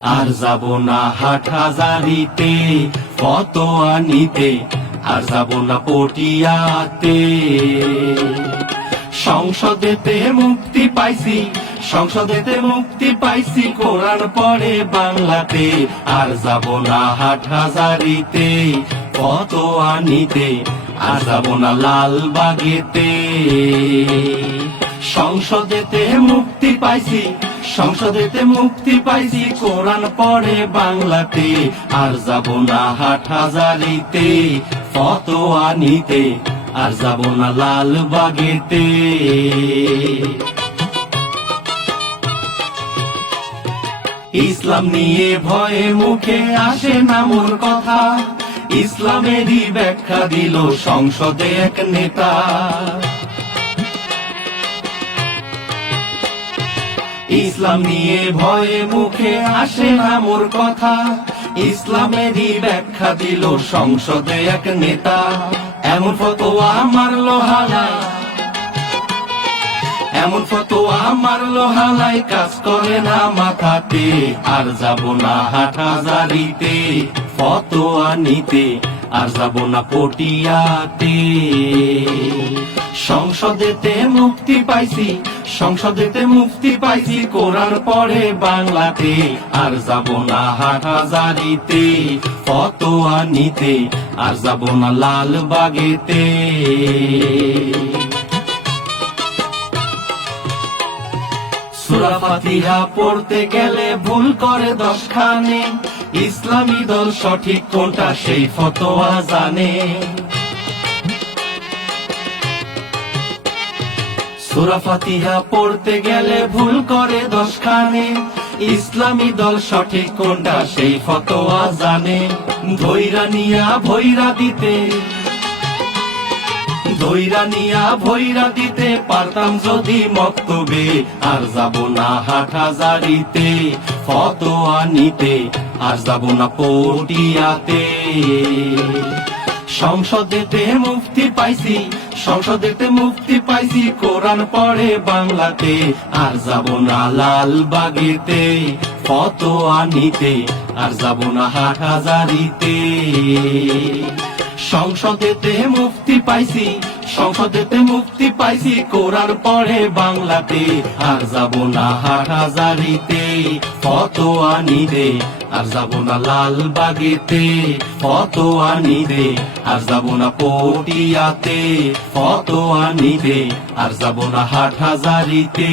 আর যাব না হাটহাজারিতে ফতোয়া নিতে, আর যাব না পটিয়াতে। সংসদেতে মুক্তি পাইছি, সংসদেতে মুক্তি পাইছি, কোরআন পড়ে বাংলাতে। আর যাব না হাটহাজারিতে ফতোয়া নিতে, আর যাব না লালবাগেতে। সংসদেতে মুক্তি পাইছি, সংসদেতে মুক্তি পাইছি, কোরআন পড়ে বাংলাতে। আর যাব না হাটহাজারিতে ফতোয়া নিতে, আর যাব না লালবাগেতে। ইসলাম নিয়ে ভয়ে মুখে আসে না মোর কথা, ইসলামেরই ব্যাখ্যা দিল সংসদে এক নেতা। ইসলাম নিয়ে ভয়ে মুখে আসে না মোর কথা, ইসলামেরই ব্যাখ্যা দিল সংসদে এক নেতা। এমন ফতোয়া মারলো হালাই, এমন ফতোয়া মারলো হালাই, কাজ করে না মাথাতে। আর যাব না হাটহাজারিতে ফতোয়া নিতে, আর যাব না পটিয়াতে। সংসদেতে মুক্তি পাইছি, সংসদেতে মুক্তি পাইছি, কোরআন পড়ে বাংলাতে। আর যাব না হাটহাজারিতে ফতোয়া নিতে, আর যাব না লালবাগেতে। সূরা ফাতিহা পড়তে গেলে ভুল করে 10 খানে, ইসলামী দল সঠিক কোনটা সেই ফতোয়া জানে। সূরা ফাতিহা পড়তে গেলে ভুল করে 10 খানে, ইসলামী দল সঠিক কোনটা সেই ফতোয়া জানে। ধৈরা নিয়া ভৈরা দিতে, ধৈরা নিয়া ভৈরা দিতে পারতাম যদি মক্তবে। আর যাব না হাটহাজারিতে ফতোয়া নিতে, আর যাব না পটিয়াতে। সংসদেতে মুক্তি পাইছি, সংসদেতে মুক্তি পাইছি, কোরআন পড়ে বাংলাতে। আর যাব না লালবাগেতে ফতোয়া নিতে, আর যাব না হাটহাজারিতে। সংসদেতে মুক্তি পাইছি, সংসদেতে মুক্তি পাইছি, কোরআন পড়ে বাংলাতে। আর যাব না হাটহাজারিতে ফতোয়া নিতে, আর যাব না লালবাগেতে ফতোয়া নিতে, আর যাব না পটিয়াতে ফতোয়া নিতে, আর যাব না হাটহাজারিতে।